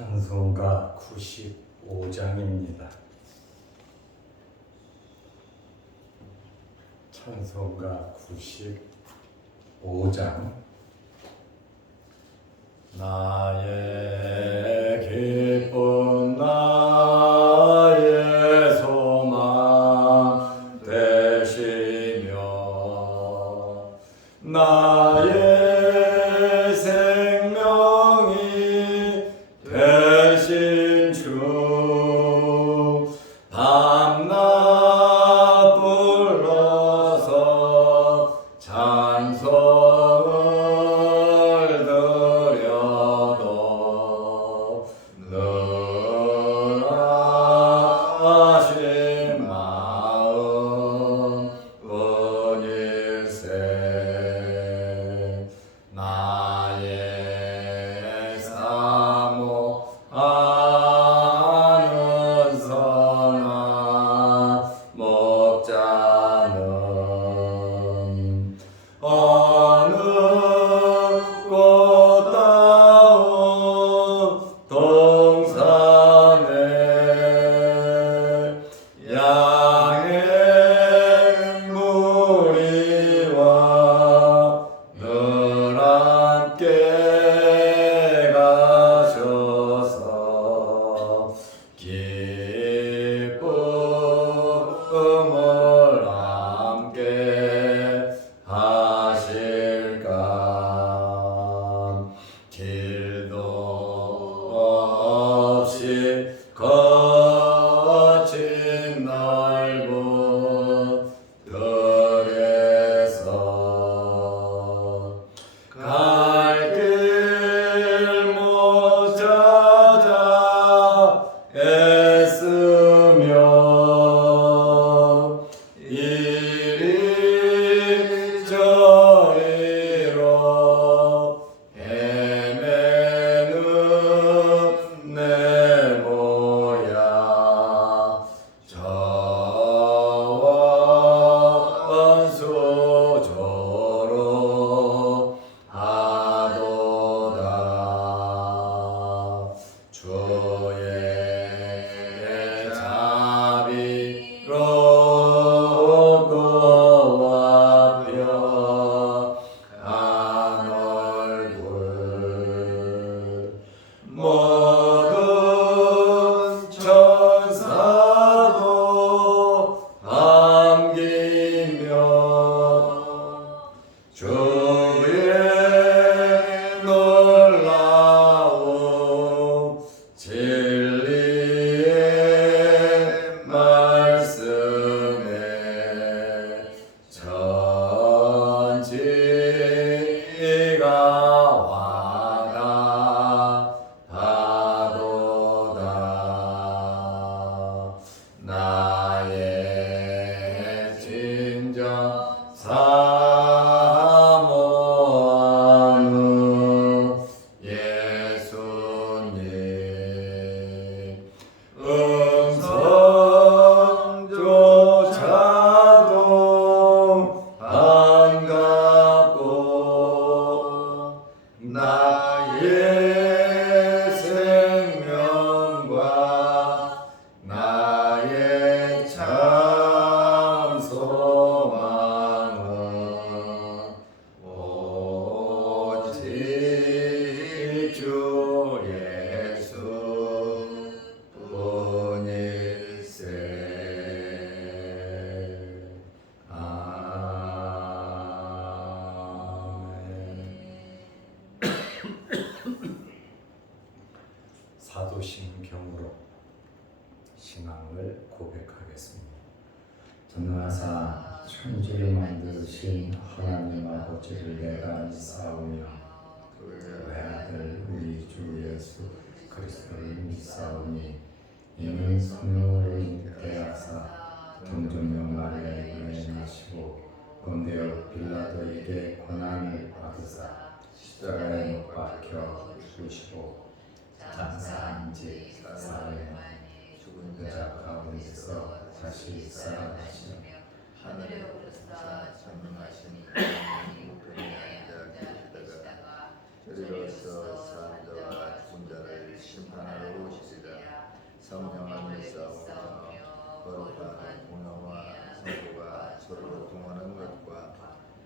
찬송가 95장입니다. 찬송가 95장. 나의 기쁨 나의 소망 되시며 나의 생명이 되신 주 밤낮 불러서 찬송을 드려도 늘 하신 마음 은일세. 나의 사모하는 선한 목자는 어느 꽃다운 동산에 양의 무리와 늘 함께 가셔서 기쁨을 함께 하실까. 길도 없이 거친 넓은 들에서 갈 길 못 찾아 애쓰며 이리저리로 헤매는 내 모양 저원수조로 하도다. 주의 자비롭고 완벽한 얼굴 모든 천사도 반기며 주의 놀라운 진리의 말씀에 전지가 와닿하도다. 나의 진정 사모하는 예수님 음성조차도 반갑고 나의 생명과 나의 참 소망은 오직 주 예수 뿐일세. 아멘. 사도신경으로 신앙을 고백하겠습니다. 전능하사 천지를 만드신 하나님 아버지를 내가 믿사오며 그의 아들 우리 주 예수 그리스도를 믿사오니 이는 성령으로 잉태되게 하사 동정녀 마리아에 유행하시고 본디오 빌라도에게 고난을 받으사 십자가에 못 박혀 죽으시고 장사한 지 사흘 만에 죽은 자 가운데서 다시 살아나시며 하늘에 오르사 전능하신 하나님 우편에 앉아 계시다가 저리로서 사람들과 죽은 자를 심판하러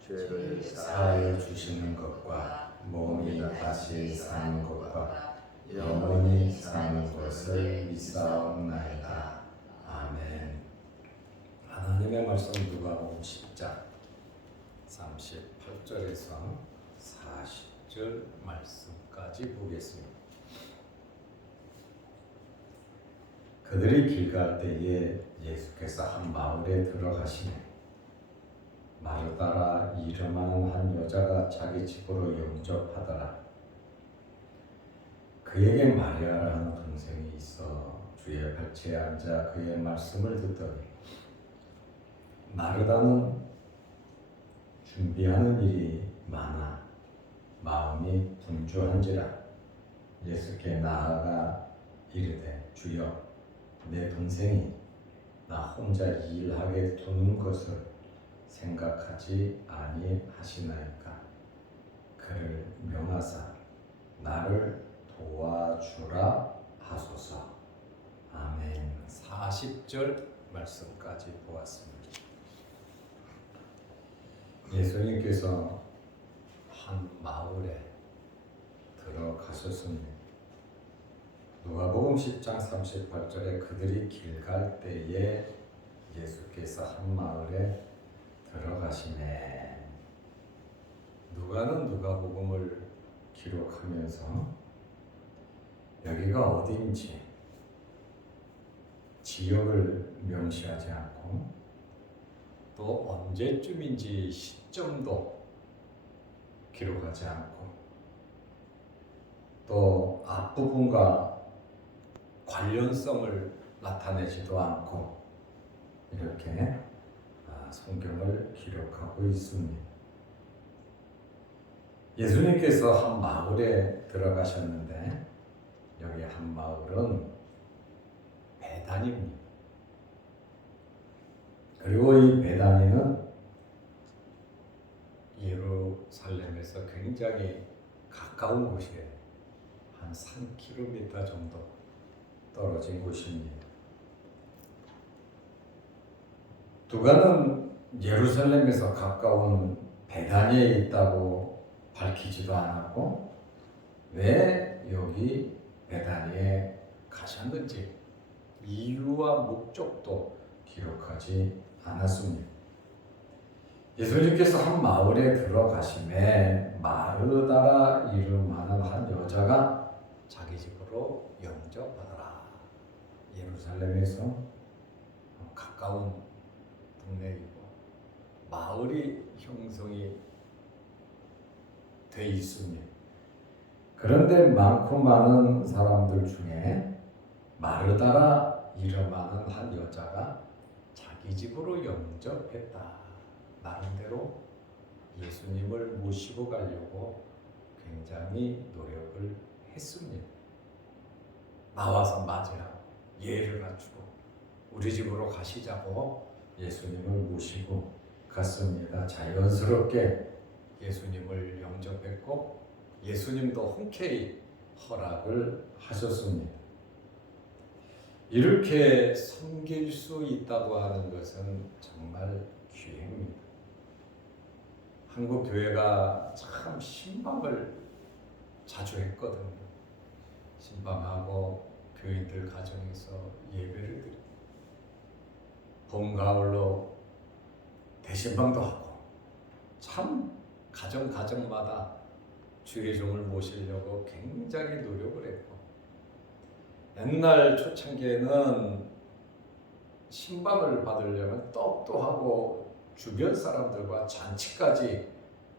죄를 사하여 주시는 것과 몸이 다시 사는 것과 영원히 사는 것을 믿사옵나이다. 아멘. 하나님의 말씀 누가복음 10장 38절에서 40절 말씀까지 보겠습니다. 그들이 길 갈 때에 예수께서 한 마을에 들어가시니 마르다라 이름하는 한 여자가 자기 집으로 영접하더라. 그에게 마리아라는 동생이 있어 주의 발치에 앉아 그의 말씀을 듣더니 마르다는 준비하는 일이 많아 마음이 분주한지라 예수께 나아가 이르되 주여 내 동생이 나 혼자 일하게 두는 것을 생각하지 아니하시나이까. 그를 명하사 나를 도와주라 하소서. 아멘. 40절 말씀까지 보았습니다. 예수님께서 한 마을에 들어가셨습니다. 누가복음 10장 38절에 그들이 길 갈 때에 예수께서 한 마을에 들어가시네. 누가는 누가복음을 기록하면서 여기가 어디인지 지역을 명시하지 않고 또 언제쯤인지 시점도 기록하지 않고 또 앞부분과 관련성을 나타내지도 않고 이렇게 성경을 기록하고 있습니다. 예수님께서 한 마을에 들어가셨는데 여기 한 마을은 베다니입니다. 그리고 이 베다니는 예루살렘에서 굉장히 가까운 곳이에요. 한 3km 정도 떨어진 곳입니다. 누가는 예루살렘에서 가까운 베다니에 있다고 밝히지도 않았고 왜 여기 베다니에 가셨는지 이유와 목적도 기록하지 않았습니다. 예수님께서 한 마을에 들어가심에 마르다라 이름하는 한 여자가 자기 집으로 영접하더라. 예루살렘에서 가까운 동네이고 마을이 형성이 돼 있습니다. 그런데 많고 많은 사람들 중에 마르다라 이름하는 한 여자가 자기 집으로 영접했다. 나름대로 예수님을 모시고 가려고 굉장히 노력을 했습니다. 나와서 맞이하고 예를 갖추고 우리 집으로 가시자고 예수님을 모시고 갔습니다. 자연스럽게 예수님을 영접했고 예수님도 흔쾌히 허락을 하셨습니다. 이렇게 섬길 수 있다고 하는 것은 정말 기회입니다. 한국 교회가 참 신방을 자주 했거든요. 신방하고 교인들 가정에서 예배를 드리고 봄, 가을로 대신방도 하고 참 가정마다 주의 종을 모시려고 굉장히 노력을 했고 옛날 초창기에는 신방을 받으려면 떡도 하고 주변 사람들과 잔치까지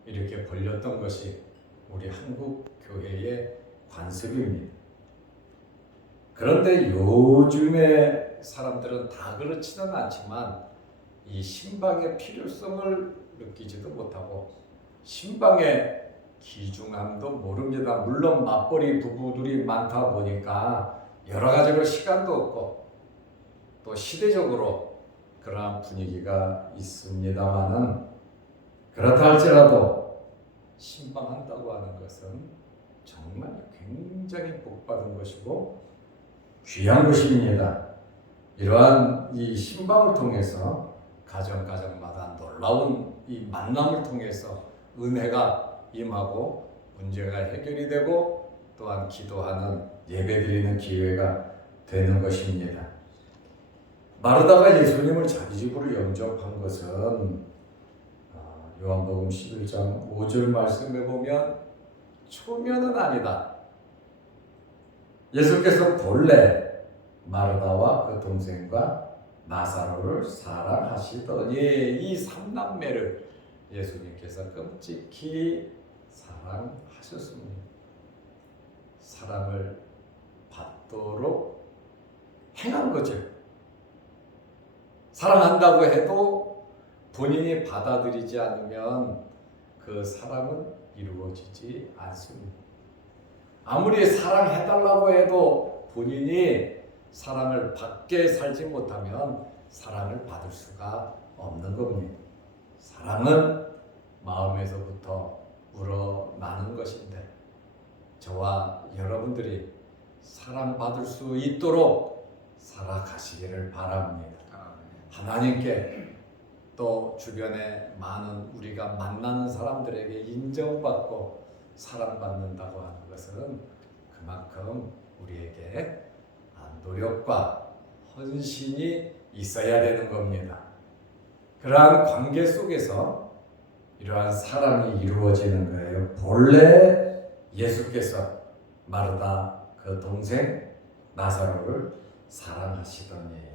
이렇게 벌렸던 것이 우리 한국 교회의 관습입니다. 그런데 요즘의 사람들은 다 그렇지는 않지만 이 신방의 필요성을 느끼지도 못하고 신방의 귀중함도 모릅니다. 물론 맞벌이 부부들이 많다 보니까 여러 가지로 시간도 없고 또 시대적으로 그러한 분위기가 있습니다만은 그렇다 할지라도 신방한다고 하는 것은 정말 굉장히 복받은 것이고 귀한 것입니다. 이러한 이 신방을 통해서 가정마다 놀라운 이 만남을 통해서 은혜가 임하고 문제가 해결이 되고 또한 기도하는 예배드리는 기회가 되는 것입니다. 마르다가 예수님을 자기 집으로 영접한 것은 요한복음 11장 5절 말씀에 보면 초면은 아니다. 예수께서 본래 마르다와 그 동생과 나사로를 사랑하시더니 이 삼남매를 예수님께서 끔찍히 사랑하셨습니다. 사랑을 받도록 행한 거죠. 사랑한다고 해도 본인이 받아들이지 않으면 그 사랑은 이루어지지 않습니다. 아무리 사랑해달라고 해도 본인이 사랑을 받게 살지 못하면 사랑을 받을 수가 없는 겁니다. 사랑은 마음에서부터 우러나는 것인데 저와 여러분들이 사랑받을 수 있도록 살아가시기를 바랍니다. 하나님께 또 주변에 많은 우리가 만나는 사람들에게 인정받고 사랑받는다고 하는 것은 그만큼 우리에게 노력과 헌신이 있어야 되는 겁니다. 그러한 관계 속에서 이러한 사랑이 이루어지는 거예요. 본래 예수께서 마르다 그 동생 나사로를 사랑하시더니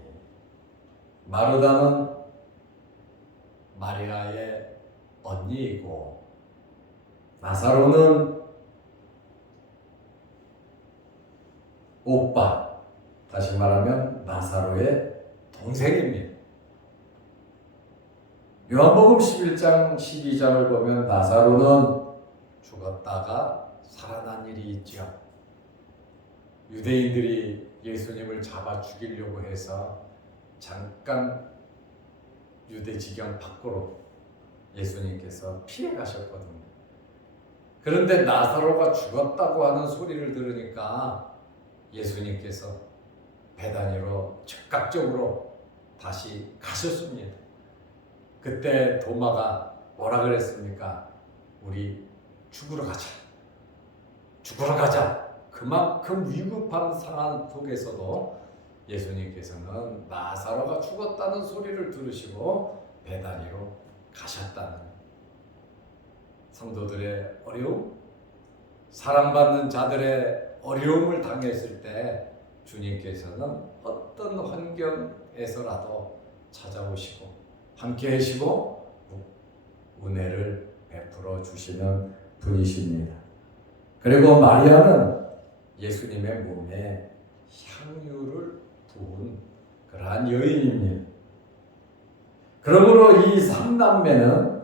마르다는 마리아의 언니이고 나사로는 오빠, 다시 말하면 나사로의 동생입니다. 요한복음 11장 12장을 보면 나사로는 죽었다가 살아난 일이 있죠. 유대인들이 예수님을 잡아 죽이려고 해서 잠깐 유대지경 밖으로 예수님께서 피해 가셨거든요. 그런데 나사로가 죽었다고 하는 소리를 들으니까 예수님께서 베다니로 즉각적으로 다시 가셨습니다. 그때 도마가 뭐라 그랬습니까? 우리 죽으러 가자. 죽으러 가자. 그만큼 위급한 상황 속에서도 예수님께서는 나사로가 죽었다는 소리를 들으시고 베다니로 가셨다는 성도들의 어려움, 사랑받는 자들의 어려움을 당했을 때 주님께서는 어떤 환경에서라도 찾아오시고 함께 하시고 은혜를 베풀어 주시는 분이십니다. 그리고 마리아는 예수님의 몸에 향유를 부은 그러한 여인입니다. 그러므로 이 삼남매는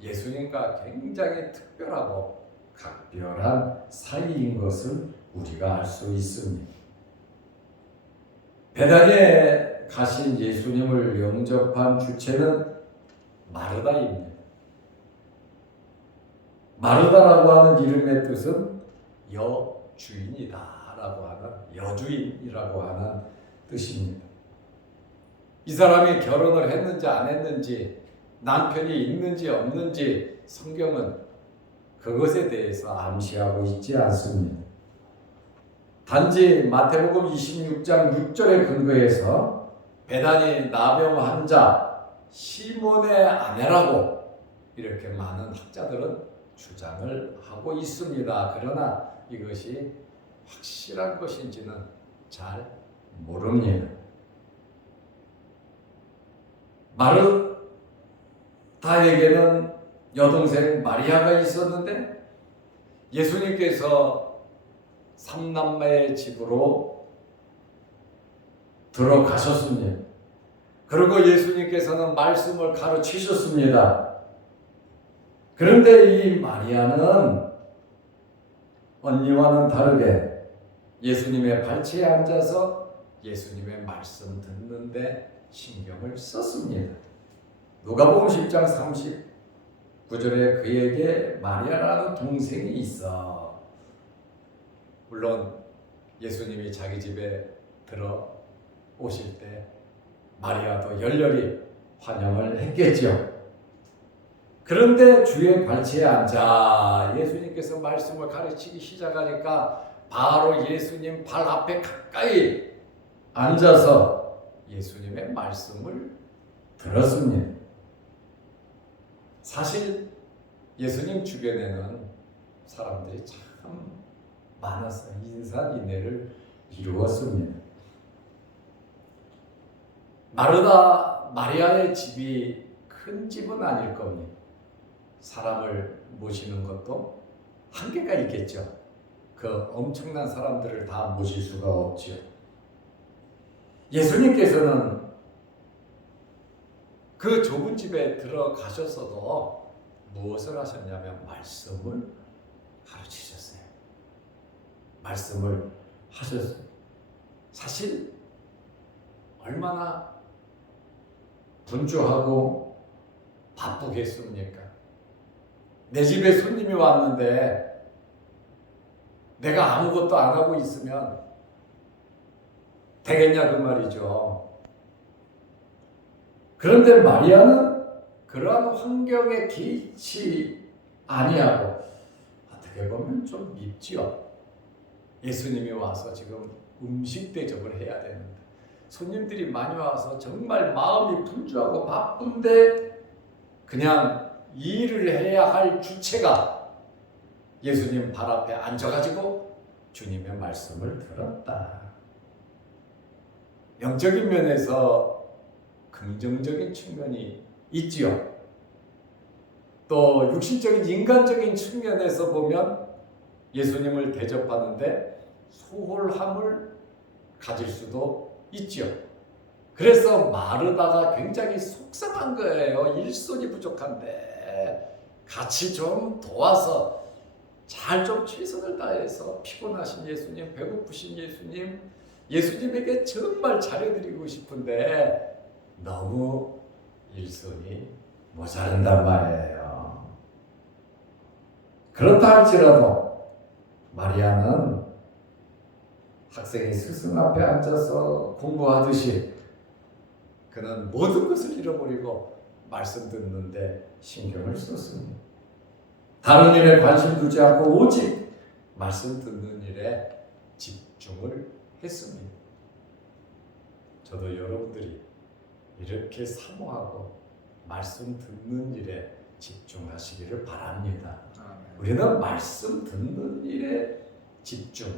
예수님과 굉장히 특별하고 각별한 사이인 것을 우리가 알 수 있습니다. 베다니에 가신 예수님을 영접한 주체는 마르다입니다. 마르다라고 하는 이름의 뜻은 여주인이다 라고 하는, 여주인이라고 하는 뜻입니다. 이 사람이 결혼을 했는지 안 했는지, 남편이 있는지 없는지 성경은 그것에 대해서 암시하고 있지 않습니다. 단지 마태복음 26장 6절에 근거해서 베다니 나병 환자 시몬의 아내라고 이렇게 많은 학자들은 주장을 하고 있습니다. 그러나 이것이 확실한 것인지는 잘 모릅니다. 마르다에게는 여동생 마리아가 있었는데 예수님께서 삼남매의 집으로 들어가셨습니다. 그리고 예수님께서는 말씀을 가르치셨습니다. 그런데 이 마리아는 언니와는 다르게 예수님의 발치에 앉아서 예수님의 말씀 듣는데 신경을 썼습니다. 누가복음 10장 39절에 그에게 마리아라는 동생이 있어. 물론 예수님이 자기 집에 들어오실 때 마리아도 열렬히 환영을 했겠죠. 그런데 주의 발치에 앉아 예수님께서 말씀을 가르치기 시작하니까 바로 예수님 발 앞에 가까이 앉아서 예수님의 말씀을 들었습니다. 사실 예수님 주변에는 사람들이 참 많았어요. 인산인해를 이루었습니다. 마르다 마리아의 집이 큰 집은 아닐 겁니다. 사람을 모시는 것도 한계가 있겠죠. 그 엄청난 사람들을 다 모실 수가 없지요. 예수님께서는 그 좁은 집에 들어가셨어도 무엇을 하셨냐면 말씀을 가르치셨어요. 말씀을 하셨어요. 사실 얼마나 분주하고 바쁘겠습니까? 내 집에 손님이 왔는데 내가 아무것도 안 하고 있으면 되겠냐 그 말이죠. 그런데 마리아는 그러한 환경에 개의치 아니하고 어떻게 보면 좀 밉지요. 예수님이 와서 지금 음식 대접을 해야 되는데 손님들이 많이 와서 정말 마음이 분주하고 바쁜데 그냥 일을 해야 할 주체가 예수님 발 앞에 앉아가지고 주님의 말씀을 들었다. 영적인 면에서 긍정적인 측면이 있지요. 또 육신적인 인간적인 측면에서 보면 예수님을 대접하는데 소홀함을 가질 수도 있지요. 그래서 마르다가 굉장히 속상한 거예요. 일손이 부족한데 같이 좀 도와서 잘 좀 최선을 다해서 피곤하신 예수님, 배고프신 예수님, 예수님에게 정말 잘해드리고 싶은데 너무 일손이 모자란단 말이에요. 그렇다 할지라도 마리아는 학생이 스승 앞에 앉아서 공부하듯이 그는 모든 것을 잃어버리고 말씀 듣는데 신경을 썼습니다. 다른 일에 관심 두지 않고 오직 말씀 듣는 일에 집중을 했습니다. 저도 여러분들이 이렇게 사모하고 말씀 듣는 일에 집중하시기를 바랍니다. 우리는 말씀 듣는 일에 집중.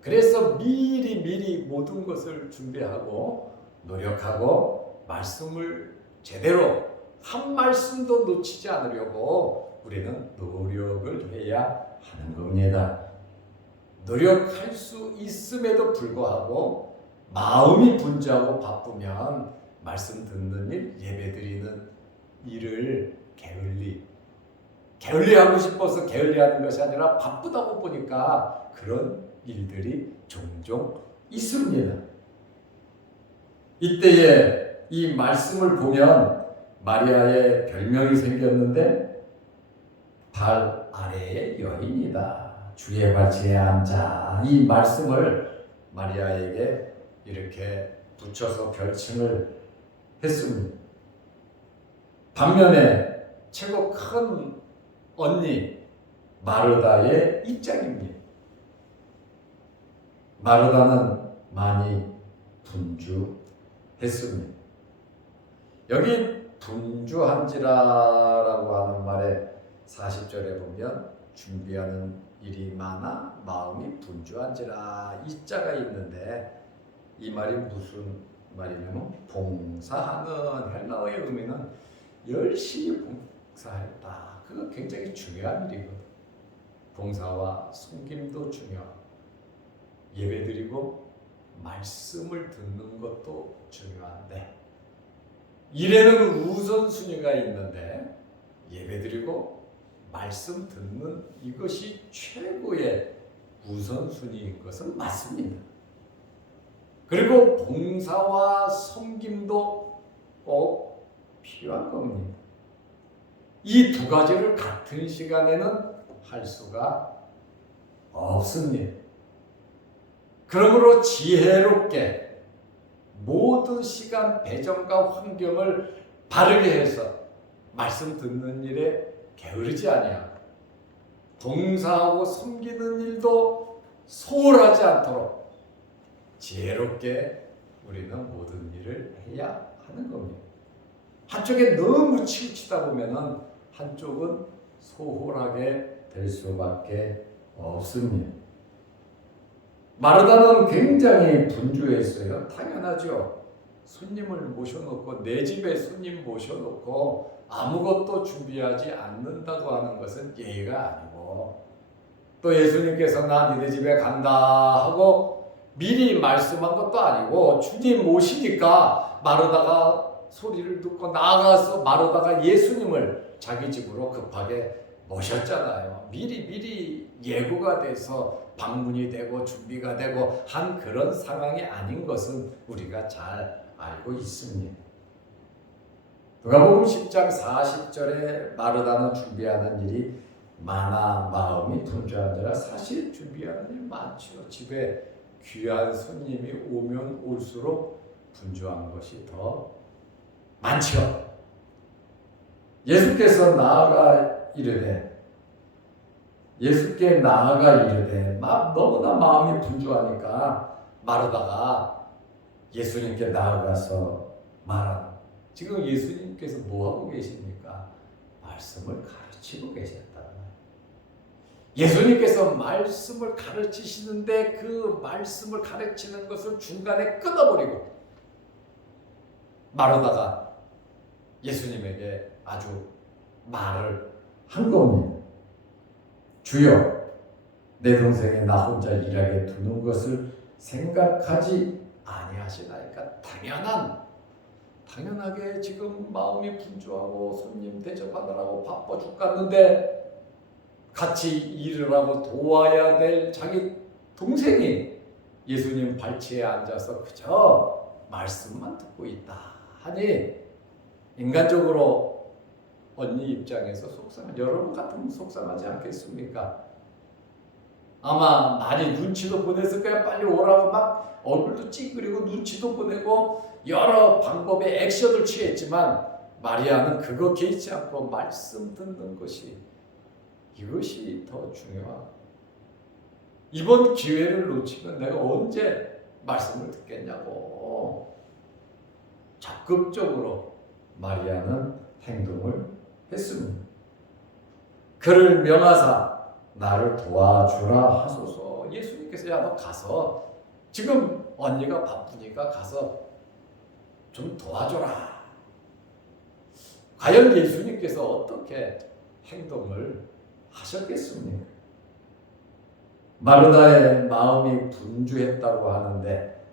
그래서 미리 모든 것을 준비하고 노력하고 말씀을 제대로 한 말씀도 놓치지 않으려고 우리는 노력을 해야 하는 겁니다. 노력할 수 있음에도 불구하고 마음이 분주하고 바쁘면 말씀 듣는 일, 예배 드리는 일을 게을리하고 싶어서 게을리하는 것이 아니라 바쁘다고 보니까 그런 일들이 종종 있습니다. 이때에 이 말씀을 보면 마리아의 별명이 생겼는데 발 아래의 여인이다. 주의 발치에 앉아. 이 말씀을 마리아에게 이렇게 붙여서 별칭을 했습니다. 반면에 최고 큰 언니 마르다의 입장입니다. 마르다는 많이 분주했습니다. 여기 분주한지라라고 하는 말에 40절에 보면 준비하는 일이 많아 마음이 분주한지라 이 자가 있는데 이 말이 무슨 말이냐면 봉사하는 헬라어의 의미는 열심히 봉사했다. 그거 굉장히 중요한 일이거든. 봉사와 섬김도 중요하고 예배드리고 말씀을 듣는 것도 중요한데 일에는 우선순위가 있는데 예배드리고 말씀 듣는 이것이 최고의 우선순위인 것은 맞습니다. 그리고 봉사와 섬김도 꼭 필요한 겁니다. 이 두 가지를 같은 시간에는 할 수가 없습니다. 그러므로 지혜롭게 모든 시간 배정과 환경을 바르게 해서 말씀 듣는 일에 게으르지 아니하고 봉사하고 섬기는 일도 소홀하지 않도록 지혜롭게 우리는 모든 일을 해야 하는 겁니다. 한쪽에 너무 치우치다 보면은 한쪽은 소홀하게 될 수밖에 없습니다. 마르다는 굉장히 분주했어요. 당연하죠. 손님을 모셔놓고 내 집에 손님 모셔놓고 아무것도 준비하지 않는다고 하는 것은 예의가 아니고, 또 예수님께서 나 니네 집에 간다 하고 미리 말씀한 것도 아니고 주님 모시니까 마르다가 소리를 듣고 나가서 마르다가 예수님을 자기 집으로 급하게 모셨잖아요. 미리 예고가 돼서 방문이 되고 준비가 되고 한 그런 상황이 아닌 것은 우리가 잘 알고 있습니다. 누가복음 10장 40절에 마르다는 준비하는 일이 많아 마음이 분주하더라. 사실 준비하는 일 많죠. 집에 귀한 손님이 오면 올수록 분주한 것이 더 많죠. 예수께 나아가 이르되 너무나 마음이 분주하니까 마르다가 예수님께 나아가서 말하는, 지금 예수님께서 뭐 하고 계십니까? 말씀을 가르치고 계셨다. 예수님께서 말씀을 가르치시는데 그 말씀을 가르치는 것을 중간에 끊어버리고 마르다가 예수님에게 아주 말을 한 겁니다. 주여, 내 동생이 나 혼자 일하게 두는 것을 생각하지 아니하시나이까. 당연하게 지금 마음이 분주하고 손님 대접하느라고 바빠 죽겠는데 같이 일을 하고 도와야 될 자기 동생이 예수님 발치에 앉아서 그저 말씀만 듣고 있다 하니 인간적으로 언니 입장에서 여러분 같으면 속상하지 않겠습니까? 아마 많이 눈치도 보냈을 거야. 빨리 오라고 막 얼굴도 찌그리고 눈치도 보내고 여러 방법의 액션을 취했지만 마리아는 그거 개의치 않고 말씀 듣는 것이, 이것이 더 중요하고, 이번 기회를 놓치면 내가 언제 말씀을 듣겠냐고 적극적으로 마리아는 행동을 했습니다. 그를 명하사 나를 도와주라 하소서. 예수님께서 야, 너 가서 지금 언니가 바쁘니까 가서 좀 도와줘라. 과연 예수님께서 어떻게 행동을 하셨겠습니까? 마르다의 마음이 분주했다고 하는데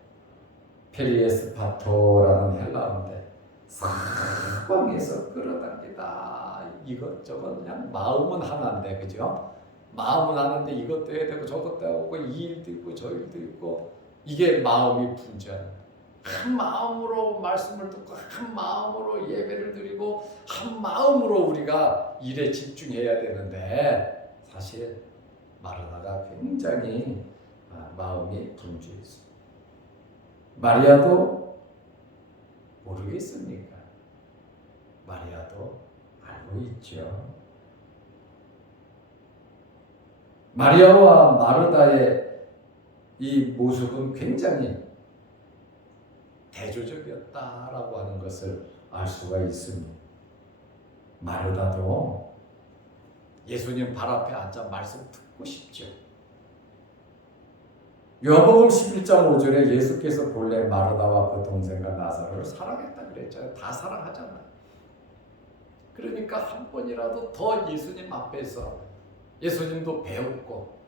페리에스파토라는 헬라어인데 사방에서 끌어당기다 이것저것, 그냥 마음은 하나인데, 그죠? 마음은 하나인데 이것도 해야 되고 저것도 하고 이 일도 있고 저 일도 있고, 이게 마음이 분주한, 한 마음으로 말씀을 듣고 한 마음으로 예배를 드리고 한 마음으로 우리가 일에 집중해야 되는데 사실 마르다가 굉장히 마음이 분주했습니다. 마리아도 모르겠습니까? 마리아도 알고 있죠. 마리아와 마르다의 이 모습은 굉장히 대조적이었다라고 하는 것을 알 수가 있습니다. 마르다도 예수님 발 앞에 앉아 말씀 듣고 싶죠. 요한복음 11장 5절에 예수께서 본래 마르다와 그 동생과 나사로를 사랑했다 그랬잖아요. 다 사랑하잖아요. 그러니까 한 번이라도 더 예수님 앞에서 예수님도 배웠고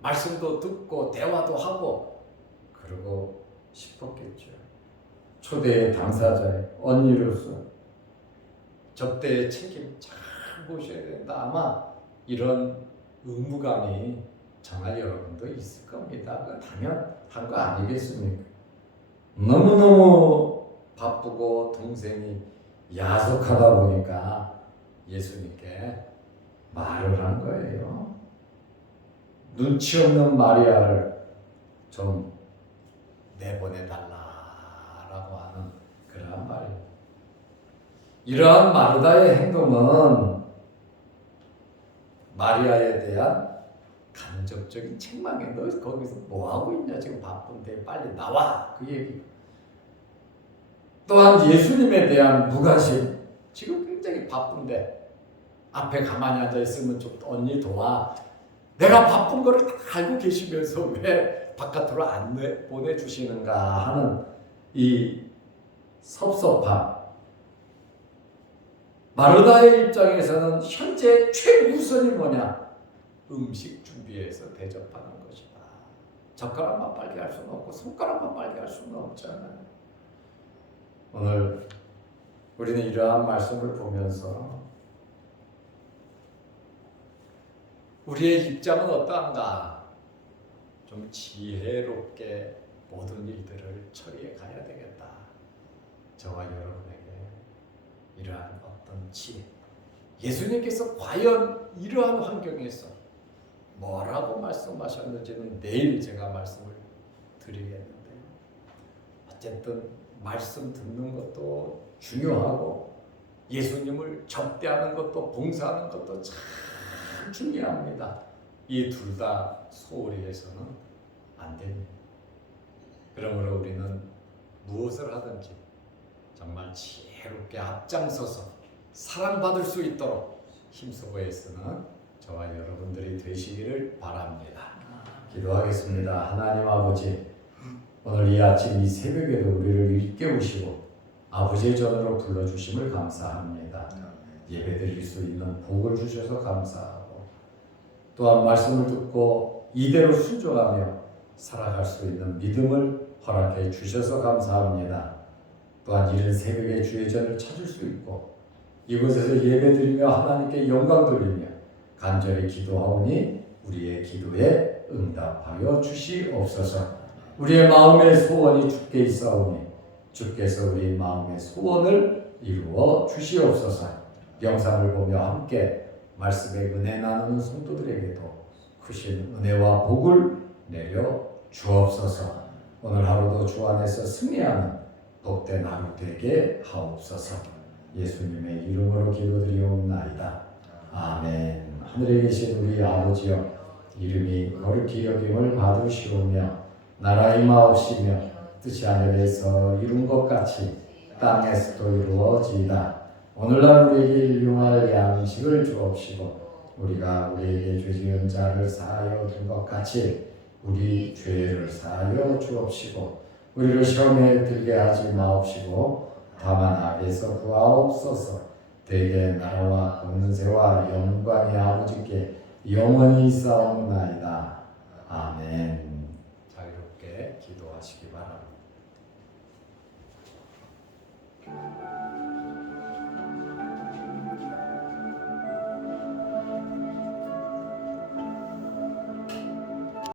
말씀도 듣고 대화도 하고 그러고 싶었겠죠. 초대의 당사자의 언니로서 접대의 책임 잘 보셔야 된다. 아마 이런 의무감이 정말 여러분도 있을 겁니다. 당연한 거 아니겠습니까? 너무너무 바쁘고 동생이 야속하다 보니까 예수님께 말을 한 거예요. 눈치 없는 마리아를 좀 내보내달라라고 하는 그러한 말이에요. 이러한 마르다의 행동은 마리아에 대한 간접적인 책망에 너 거기서 뭐하고 있냐 지금 바쁜데 빨리 나와 그 얘기. 또한 예수님에 대한 무관심 지금 굉장히 바쁜데 앞에 가만히 앉아 있으면 좀 언니 도와 내가 바쁜 거를 다 알고 계시면서 왜 바깥으로 안 보내주시는가 하는 이 섭섭함. 마르다의 입장에서는 현재 최우선이 뭐냐? 음식 준비해서 대접하는 것이다. 젓가락만 빨게 할 수는 없고 손가락만 빨게 할 수는 없잖아요. 오늘 우리는 이러한 말씀을 보면서 우리의 입장은 어떠한가? 좀 지혜롭게 모든 일들을 처리해 가야 되겠다. 저와 여러분에게 이러한 어떤 지혜. 예수님께서 과연 이러한 환경에서 뭐라고 말씀하셨는지는 내일 제가 말씀을 드리겠는데요. 어쨌든 말씀 듣는 것도 중요하고 예수님을 접대하는 것도 봉사하는 것도 참 중요합니다. 이 둘 다 소홀히 해서는 안 됩니다. 그러므로 우리는 무엇을 하든지 정말 지혜롭게 앞장서서 사랑받을 수 있도록 힘쓰고 애쓰는 저와 여러분들이 되시기를 바랍니다. 기도하겠습니다. 하나님 아버지, 오늘 이 아침 이 새벽에도 우리를 일깨우시고 아버지의 전으로 불러주심을 감사합니다. 예배드릴 수 있는 복을 주셔서 감사하고 또한 말씀을 듣고 이대로 순종하며 살아갈 수 있는 믿음을 허락해 주셔서 감사합니다. 또한 이른 새벽에 주의 전을 찾을 수 있고 이곳에서 예배드리며 하나님께 영광 돌리며 간절히 기도하오니 우리의 기도에 응답하여 주시옵소서. 우리의 마음의 소원이 주께 있사오니 주께서 우리 마음의 소원을 이루어 주시옵소서. 영상을 보며 함께 말씀의 은혜 나누는 성도들에게도 크신 은혜와 복을 내려 주옵소서. 오늘 하루도 주 안에서 승리하는 복된 하루 되게 하옵소서. 예수님의 이름으로 기도드리옵나이다. 아멘. 하늘에 계신 우리 아버지여, 이름이 거룩히 여김을 받으시오며 나라 임하옵시며 뜻이 하늘에서 이룬 것 같이 땅에서도 이루어지이다. 오늘날 우리에게 일용할 양식을 주옵시고 우리가 우리에게 죄 지은 자를 사하여 준 것 같이 우리 죄를 사하여 주옵시고 우리를 시험에 들게 하지 마옵시고 다만 악에서 구하옵소서. 대개 나라와 권세와 영광이 아버지께 영원히 있사옵나이다. 아멘. 자유롭게 기도하시기 바랍니다.